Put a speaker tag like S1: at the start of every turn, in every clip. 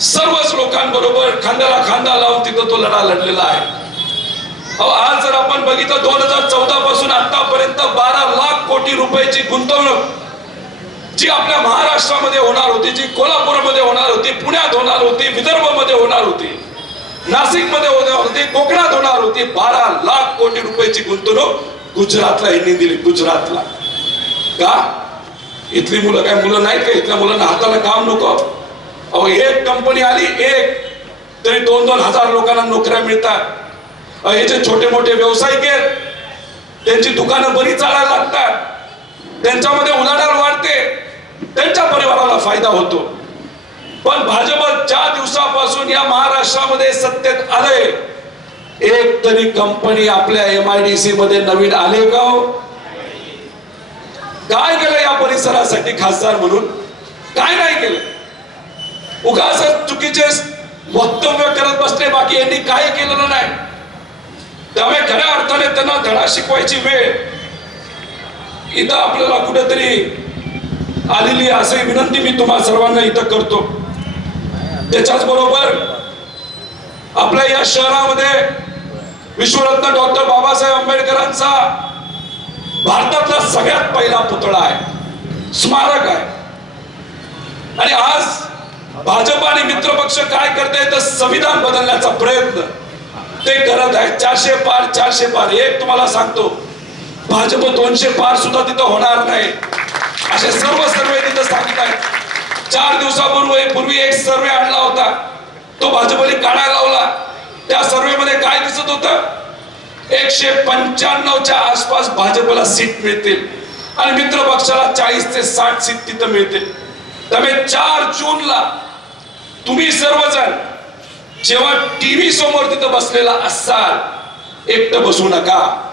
S1: सर्वच लोकांबरोबर खांद्याला खांदा लावून तिथं तो लढा लढलेला आहे. अहो आज जर आपण बघितलं दोन हजार चौदा पासून आतापर्यंत बारा लाख कोटी रुपयाची गुंतवणूक जी आपल्या महाराष्ट्रामध्ये होणार होती जी कोल्हापूरमध्ये होणार होती पुण्यात होणार होती विदर्भमध्ये होणार होती नाशिकमध्ये होणार होती कोकणात होणार होती बारा लाख कोटी रुपयाची गुंतवणूक गुजरातला यांनी दिली गुजरातला. का? इथली मुलं काय मुलं नाहीत का? इथल्या मुलांना हाताला काम नको? अहो एक कंपनी आली एक. तरी दोन दोन हजार लोकांना नोकऱ्या मिळतात. हे जे छोटे मोठे व्यावसायिक आहेत त्यांची दुकानं बरी चालायला लागतात. त्यांच्यामध्ये उलाढाल वाढते. त्यांच्या परिवाराला फायदा होतो. पण भाजप ज्या दिवसापासून या महाराष्ट्रामध्ये सत्तेत आले एक तरी कंपनी आपल्या एम आय डी सी मध्ये नवीन आले का हो? काय केलं या परिसरासाठी खासदार म्हणून? काय नाही केलं उगाच चुकीचे वक्तव्य करत बसले बाकी यांनी काही केलेलं नाही. त्यामुळे खऱ्या अर्थाने त्यांना धडा शिकवायची वेळ इथं आपल्याला कुठेतरी आलेली असे विनंती मी तुम्हा सर्वांना इथं करतो. त्याच्याच बरोबर आपल्या या शहरामध्ये विश्वरत्न डॉक्टर बाबासाहेब आंबेडकरांचा भारतातला सगळ्यात पहिला पुतळा आहे स्मारक आहे. आणि आज भाजप आणि मित्र पक्ष काय करते तर संविधान बदलण्याचा प्रयत्न. ते करत आहे चारशे पार चारशे पार. एक तुम्हाला सांगतो भाजप दोनशे पार सुद्धा तिथं होणार नाही. असे सर्व सर्वे तिथं सांगत आहेत. चार दिवसापूर्वी पूर्वी एक सर्वे आणला होता. तो भाजपने काढा लावला. त्या सर्वे मध्ये काय दिसत होतं? एकशे पंच्याण्णवच्या आसपास भाजपला सीट मिळतील. आणि मित्र पक्षाला चाळीस ते साठ सीट तिथं मिळतील. त्यामुळे चार जूनला तुम्ही सर्वजण जेव्हा टीव्ही समोर तिथं बसलेला असाल एकटं बसू नका.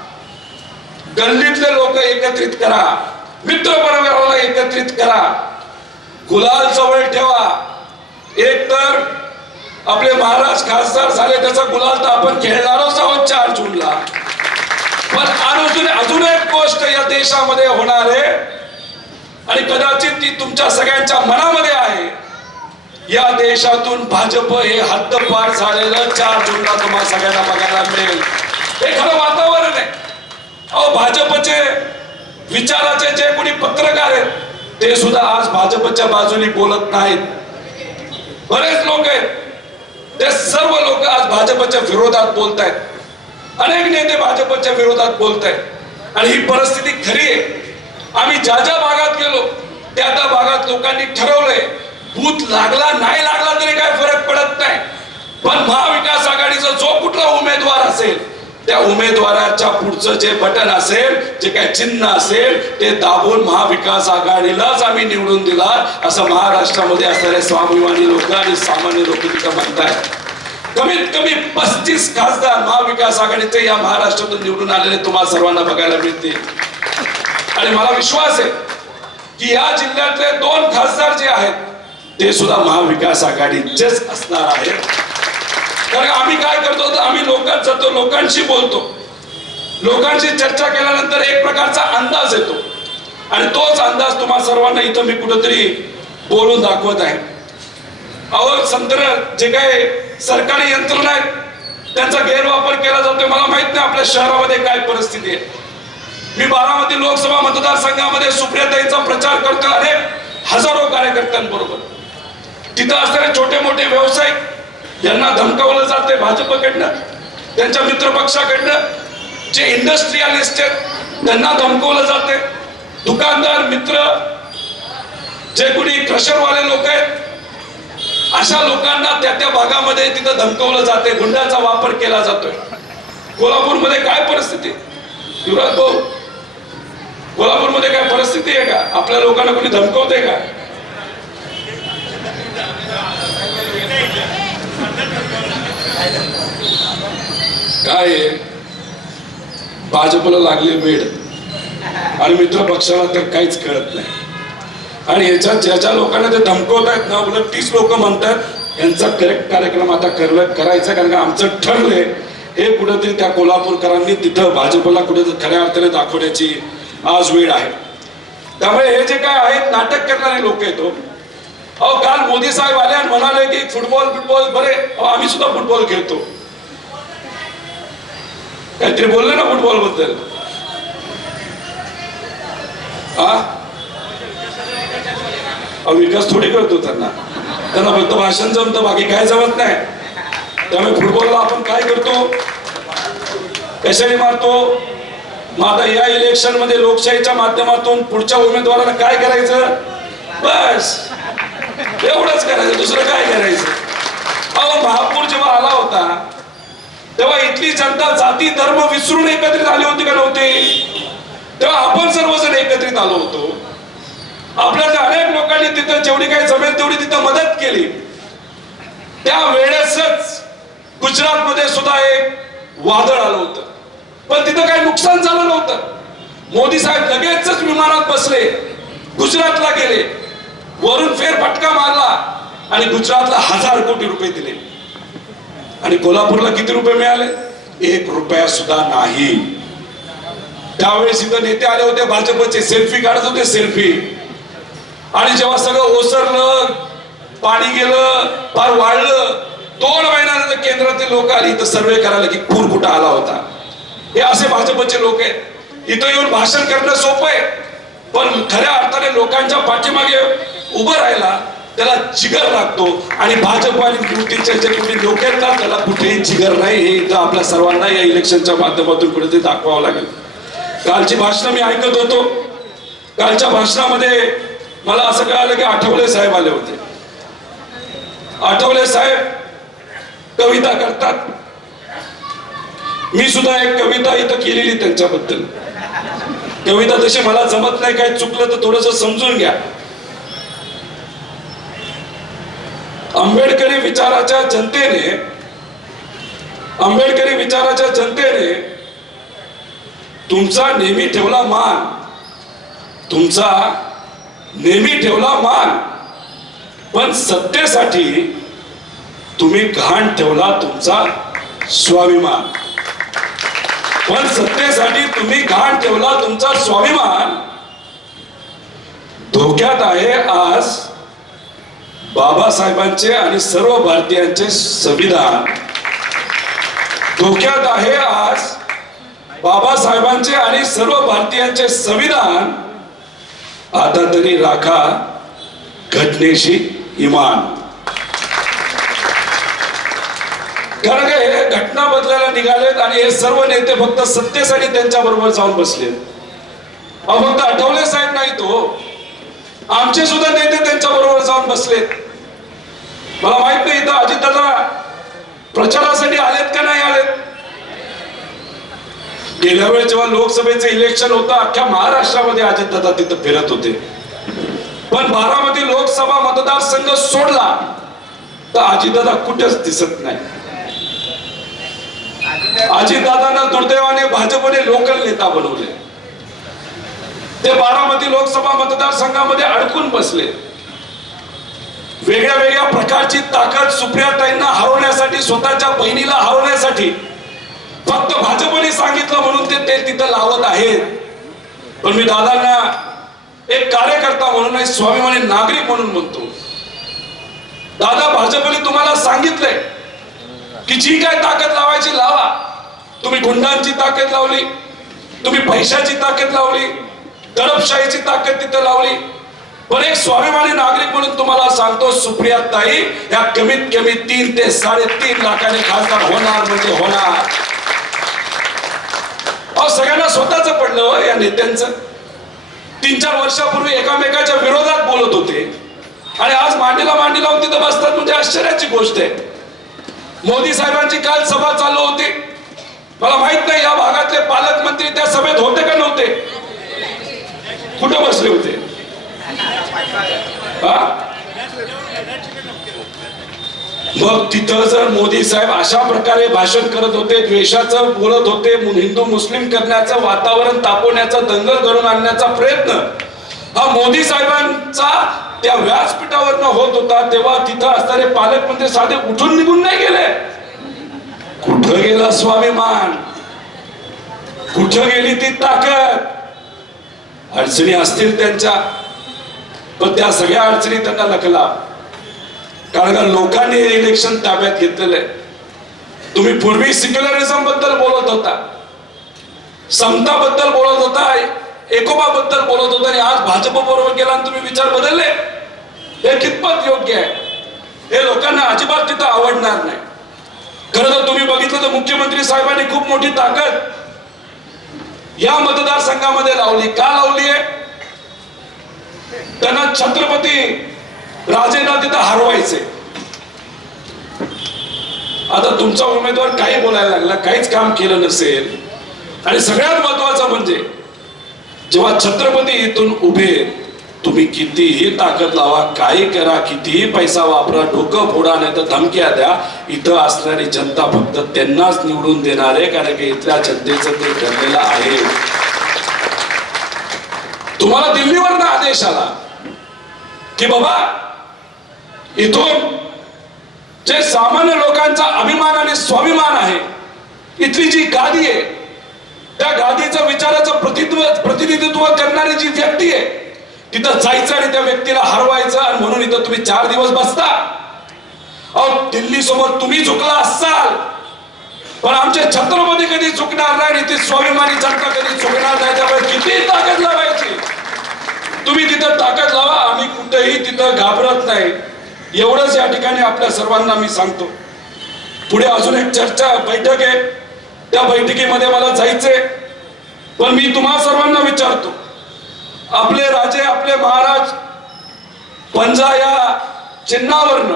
S1: गल्लीतले लोक एकत्रित करा. मित्र परिवाराला एकत्रित करा. गुलाल जवळ ठेवा. एक तर आपले महाराज खासदार झाले त्याचा गुलाल तर आपण खेळणारच आहोत चार जूनला. पण अजून अजून एक गोष्ट या देशामध्ये होणार आहे. आणि कदाचित ती तुमच्या सगळ्यांच्या मनामध्ये आहे. या देशातून भाजप हे हद्दपार झालेलं चार जूनला तुम्हाला सगळ्यांना बघायला मिळेल. हे खरं वातावरण आहे. अहो भाजपचे विचाराचे जे कोणी पत्रकार आहेत ते सुद्धा आज भाजपच्या बाजूने बोलत नाहीत. बरेच लोक आहेत. ते सर्व लोक आज भाजपच्या विरोधात बोलत आहेत अनेक नेते भाजपच्या विरोधात बोलत आहेत आणि ही परिस्थिती खरी आहे. आम्ही ज्या ज्या भागात गेलो त्या त्या भागात लोकांनी ठरवलंय भूत लागला नाही लागला तरी काय फरक पडत नाही. पण महाविकास आघाडीचा जो कुठला उमेदवार असेल त्या उमेदवाराच्या पुढचं जे बटन असेल जे काय चिन्ह असेल ते दाबून महाविकास आघाडीलाच आम्ही निवडून दिला असं महाराष्ट्रामध्ये असणारे स्वाभिमानी लोक आणि सामान्य लोक तिथं म्हणतायत. कमीत कमी पस्तीस खासदार महाविकास आघाडीचे या महाराष्ट्रातून निवडून आलेले तुम्हाला सर्वांना बघायला मिळतील. आणि मला विश्वास आहे की या जिल्ह्यातले दोन खासदार जे आहेत ते सुद्धा महाविकास आघाडीचेच असणार आहेत. कारण आम्ही काय करतो तर आम्ही लोकांत जातो लोकांशी बोलतो. लोकांशी चर्चा केल्यानंतर एक प्रकारचा अंदाज येतो. आणि तोच अंदाज तुम्हा सर्वांना इथं मी कुठंतरी बोलून दाखवत आहे. अहो संत्र जे काही सरकारी यंत्रणा आहेत त्यांचा गैरवापर केला जातोय. मला माहीत नाही आपल्या शहरामध्ये काय परिस्थिती आहे. मी बारामती लोकसभा मतदारसंघामध्ये सुप्रियताईचा प्रचार करतो अरे हजारो कार्यकर्त्यांबरोबर. तिथं असणारे छोटे मोठे व्यावसायिक यांना धमकावलं जाते भाजपकडनं त्यांच्या मित्र पक्षाकडनं. जे इंडस्ट्रियलिस्ट आहेत त्यांना धमकवलं जाते दुकानदार मित्र जे कुणी क्रशरवाले लोक आहेत अशा लोकांना त्या त्या भागामध्ये तिथं धमकवलं जाते गुंडाचा वापर केला जातोय. कोल्हापूरमध्ये काय परिस्थिती? युवराज भाऊ कोल्हापूरमध्ये काय परिस्थिती आहे का? आपल्या लोकांना कोणी धमकवते का? काय आहे? भाजपला लागले वेळ आणि मित्र पक्षाला तर काहीच कळत नाही. आणि याच्यात ज्या ज्या लोकांना ते धमकवत आहेत ना उलट तीच लोक म्हणतात यांचा करेक्ट कार्यक्रम आता करलं करायचा कारण का आमचं ठरलंय हे कुठेतरी त्या कोल्हापूरकरांनी तिथं भाजपला कुठेतरी खऱ्या अर्थाने दाखवण्याची आज वेळ आहे. त्यामुळे हे जे काय आहेत नाटक करणारे लोक येतो हो. अहो काल मोदी साहेब आले आणि म्हणाले की फुटबॉल फुटबॉल बरे. अहो, आम्ही सुद्धा फुटबॉल खेळतो. काहीतरी बोलले ना फुटबॉलबद्दल? हा अहो, विकास थोडी करतो त्यांना. त्यांना फक्त भाषण जमतं बाकी काय जमत नाही. त्यामुळे फुटबॉलला आपण काय करतो? कशाने मारतो? मग आता या इलेक्शनमध्ये लोकशाहीच्या माध्यमातून पुढच्या उमेदवाराला काय करायचं? बस. एवढंच करायचं. दुसरं काय करायचं? अहो महापूर जेव्हा आला होता तेव्हा इथली जनता जाती धर्म विसरून एकत्रित आली होती का नव्हती? तेव्हा आपण सर्वजण एकत्रित आलो होतो. आपल्याला अनेक लोकांनी तिथं जेवढी काही जमेल तेवढी तिथं मदत केली. त्या वेळेसच गुजरात मध्ये सुद्धा एक वादळ आलं होतं. पण तिथं काही नुकसान झालं मोदी साहेब लगेचच विमानात बसले. गुजरातला गेले. वरून फेर फटका मारला आणि गुजरातला हजार कोटी रुपये दिले. आणि कोल्हापूरला किती रुपये मिळाले? एक रुपया सुद्धा नाही. त्यावेळेस इथं नेते आले होते भाजपचे सेल्फी काढत होते सेल्फी आणि जेव्हा सगळं ओसरलं पाणी गेलं फार वाढलं दोन महिन्यानंतर केंद्रातील लोक आली इथं सर्वे करायला की पूर कुठं आला होता. हे असे भाजपचे लोक आहेत. इथं येऊन भाषण करणं सोपं आहे. पण खऱ्या अर्थाने लोकांच्या पाठीमागे उभं राहायला त्याला जिगर लागतो. आणि भाजप आणि युतीचे जे कुठे लोक आहेत ना त्याला कुठेही जिगर नाही. हे इथं आपल्या सर्वांना या इलेक्शनच्या माध्यमातून कुठेतरी दाखवावं लागेल. कालची भाषणं मी ऐकत होतो. कालच्या भाषणामध्ये मला असं कळालं की आठवले साहेब आले होते. आठवले साहेब कविता करतात. मी सुद्धा एक कविता इथं केलेली त्यांच्याबद्दल. कविता तशी मला जमत नाही काय चुकलं तर थोडस समजून घ्या. आंबेडकरी विचाराच्या जनतेने आंबेडकरी विचाराच्या जनतेने तुमचा नेहमी ठेवला मान तुमचा नेहमी ठेवला मान पण सत्तेसाठी तुम्ही घाण ठेवला तुमचा स्वाभिमान. पण सत्तेसाठी तुम्ही घाण ठेवला तुमचा स्वाभिमान. धोक्यात आहे आज बाबासाहेबांचे आणि सर्व भारतीयांचे संविधान. धोक्यात आहे आज बाबासाहेबांचे आणि सर्व भारतीयांचे संविधान. आता तरी राखा घटनेशी इमान. कारण घटना बदलायला निघालेत आणि हे सर्व नेते फक्त सत्तेसाठी त्यांच्या बरोबर जाऊन बसले फक्त आठवले साहेब नाही तो. आमचे सुद्धा नेते त्यांच्या बरोबर जाऊन बसलेत. मला माहीत नाही इथं अजितदादा प्रचारासाठी आलेत का नाही आलेत? गेल्या वेळेस जेव्हा लोकसभेचं इलेक्शन होतं अख्ख्या महाराष्ट्रामध्ये अजितदादा तिथं फिरत होते. पण बारामती लोकसभा मतदारसंघ सोडला तर अजितदादा कुठेच दिसत नाही. अजितदादांना दुर्दैवाने भाजपने लोकल नेता बनवले. ते बारामती लोकसभा मतदारसंघामध्ये अडकून बसले. वेगळ्या वेगळ्या प्रकारची ताकद सुप्रियाताईंना हरवण्यासाठी स्वतःच्या बहिणीला हरवण्यासाठी फक्त भाजपने सांगितलं म्हणून ते ते तिथं लावत आहेत. पण मी दादांना एक कार्यकर्ता म्हणून स्वाभिमानी नागरिक म्हणून म्हणतो. दादा भाजपने तुम्हाला सांगितलंय की जी काय ताकद लावायची लावा. तुम्ही गुंडांची ताकद लावली तुम्ही पैशाची ताकद लावली दडपशाहीची ताकद तिथं लावली. पण एक स्वाभिमानी नागरिक म्हणून तुम्हाला सांगतो सुप्रिया ताई या कमीत कमी तीन ते साडेतीन लाखाने खासदार होणार म्हणजे होणार. अहो सगळ्यांना स्वतःच पडलं हो या नेत्यांचं. तीन चार वर्षापूर्वी एकामेकाच्या विरोधात बोलत होते. आणि आज मांडीला मांडी लावून तिथं बसतात म्हणजे आश्चर्याची गोष्ट आहे. मोदी साहेबांची काल सभा चालू होती. मला माहीत नाही या भागातले पालकमंत्री त्या सभेत होते का नव्हते? कुठं बसले होते? मग तिथं जर मोदी साहेब अशा प्रकारे भाषण करत होते द्वेषाचं बोलत होते हिंदू मुस्लिम करण्याचं वातावरण तापवण्याचा दंगल घडून आणण्याचा प्रयत्न हा मोदी साहेबांचा त्या व्यासपीठावरनं होत होता तेव्हा तिथं असणारे पालकमंत्री साधे उठून निघून नाही गेले. कुठं गेला स्वाभिमान? कुठं गेली ती ताकद? अडचणी असतील त्यांच्या. पण त्या सगळ्या अडचणी त्यांना लकला कारण का लोकांनी हे इलेक्शन ताब्यात घेतलेलं आहे. तुम्ही पूर्वी सिक्युलरिझमबद्दल बोलत होता. समताबद्दल बोलत होता एकोपाबद्दल बोलत होता आणि आज भाजप बरोबर गेला आणि तुम्ही विचार बदलले. हे कितपत योग्य आहे? हे लोकांना अजिबात तिथं आवडणार नाही. खरं तर तुम्ही बघितलं तर मुख्यमंत्री साहेबांनी खूप मोठी ताकद या मतदारसंघामध्ये लावली. का लावली आहे? त्यांना छत्रपती राजेंना तिथं हरवायचे आता तुमचा उमेदवार काही बोलायला लागला काहीच काम केलं नसेल. आणि सगळ्यात महत्वाचं म्हणजे जेव्हा छत्रपती इथून उभे तुम्ही कितीही ताकद लावा काही करा कितीही पैसा वापरा डोकं फोडा नाही तर धमक्या द्या. इथं असणारी जनता फक्त त्यांनाच निवडून देणार आहे कारण की इथल्या जनतेचं ते ठरलेलं आहे. तुम्हाला दिल्लीवरनं आदेश आला की बाबा इथून जे सामान्य लोकांचा अभिमान आणि स्वाभिमान आहे इथली जी गादी आहे त्या गादीचं विचाराचं प्रतित्व प्रतिनिधित्व करणारी जी व्यक्ती आहे तिथं जायचं आणि त्या व्यक्तीला हरवायचं आणि म्हणून इथं तुम्ही चार दिवस बसता. अहो दिल्ली समोर तुम्ही झुकला असाल पण आमच्या छत्रपती कधी चुकणार नाही आणि ती स्वाभिमानी जनता कधी चुकणार नाही त्यामुळे किती ताकद लावायची? तुम्ही तिथं ताकद लावा आम्ही कुठेही तिथं घाबरत नाही. एवढंच या ठिकाणी आपल्या सर्वांना मी सांगतो. पुढे अजून एक चर्चा बैठक आहे. त्या बैठकीमध्ये मला जायचंय. पण मी तुम्हा सर्वांना विचारतो आपले राजे आपले महाराज पंजा या चिन्हावरनं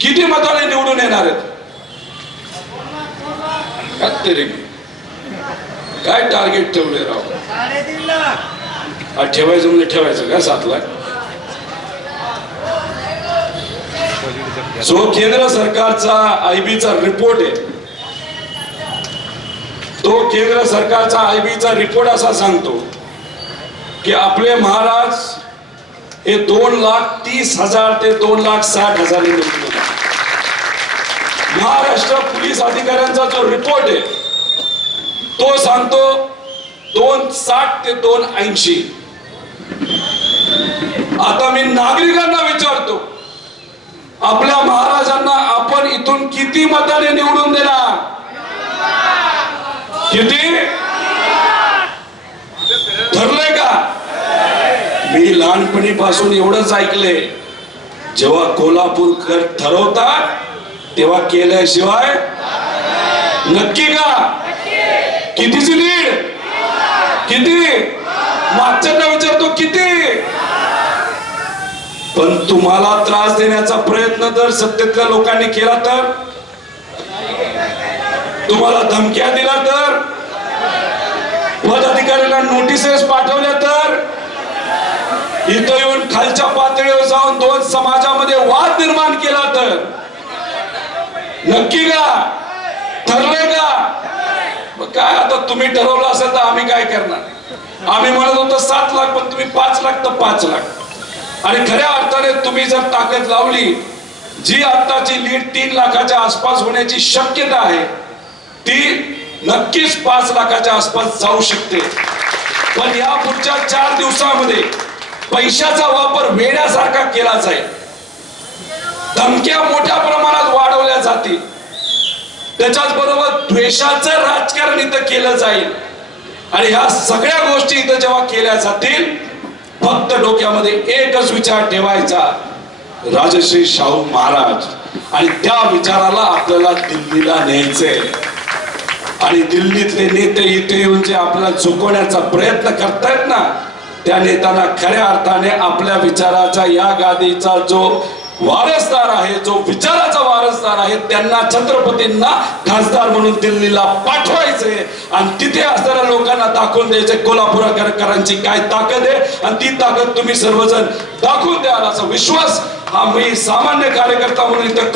S1: किती मताने निवडून येणार आहेत? काय काय टार्गेट ठेवले राव? ठेवायचं म्हणजे ठेवायचं का सात लाख जो केंद्र सरकारचा आयबीचा रिपोर्ट आहे तो केंद्र सरकारचा आयबीचा रिपोर्ट असा सांगतो की आपले महाराज हे दोन लाख तीस हजार ते दोन लाख साठ हजार महाराष्ट्र पोलीस अधिकाऱ्यांचा जो रिपोर्ट आहे तो सांगतो दोन साठ ते दोन ऐंशी. आता मी नागरिकांना विचारतो आपल्या महाराजांना आपण इथून किती मताने निवडून देणार? किती? ठरलंय का? मी लहानपणीपासून एवढंच ऐकले जेव्हा कोल्हापूरकर ठरवतात तेव्हा केल्याशिवाय नक्की का? कितीची लीड किती? मागच्यांना विचारतो किती? पण तुम्हाला त्रास देण्याचा प्रयत्न जर सत्तेतल्या लोकांनी केला तर? तुम्हाला धमक्या दिला तर? नोटिसेस पाठवल्या तर इथं येऊन खालच्या पातळीवर जाऊन दोन समाजामध्ये वाद निर्माण केला तर. नक्की का? ठरलंय का? मग काय आता तुम्ही ठरवलं असेल तर आम्ही काय करणार? आम्ही म्हणत होतो सात लाख पण तुम्ही पाच लाख तर पाच लाख. आणि खऱ्या अर्थाने तुम्ही जर ताकद लावली जी आताची लीड तीन लाखाच्या आसपास होण्याची शक्यता आहे ती नक्कीच पाच लाखाच्या आसपास जाऊ शकते. पण या पुढच्या चार दिवसामध्ये पैशाचा वापर वेड्यासारखा केला जाईल. धमक्या मोठ्या प्रमाणात वाढवल्या जातील. त्याच्याच बरोबर द्वेषाचं राजकारण इथं केलं जाईल. आणि ह्या सगळ्या गोष्टी इथं जेव्हा केल्या जातील फक्त डोक्यामध्ये एकच विचार ठेवायचा. राजश्री शाहू महाराज. आणि त्या विचाराला आपल्याला दिल्लीला न्यायचंय. आणि दिल्लीतले नेते इथे येऊन जे आपल्याला झुकवण्याचा प्रयत्न करतायत ना त्या नेत्यांना खऱ्या अर्थाने आपल्या विचाराचा या गादीचा जो वारसदार आहे जो विचाराचा वारसदार आहे त्यांना छत्रपतींना खासदार म्हणून दिल्लीला पाठवायचे आणि तिथे असणाऱ्या लोकांना दाखवून द्यायचे कोल्हापूरकरांची काय ताकद आहे आणि ती ताकद तुम्ही सर्वजण दाखवून द्याल असा विश्वास हा मी सामान्य कार्यकर्ता म्हणून इथं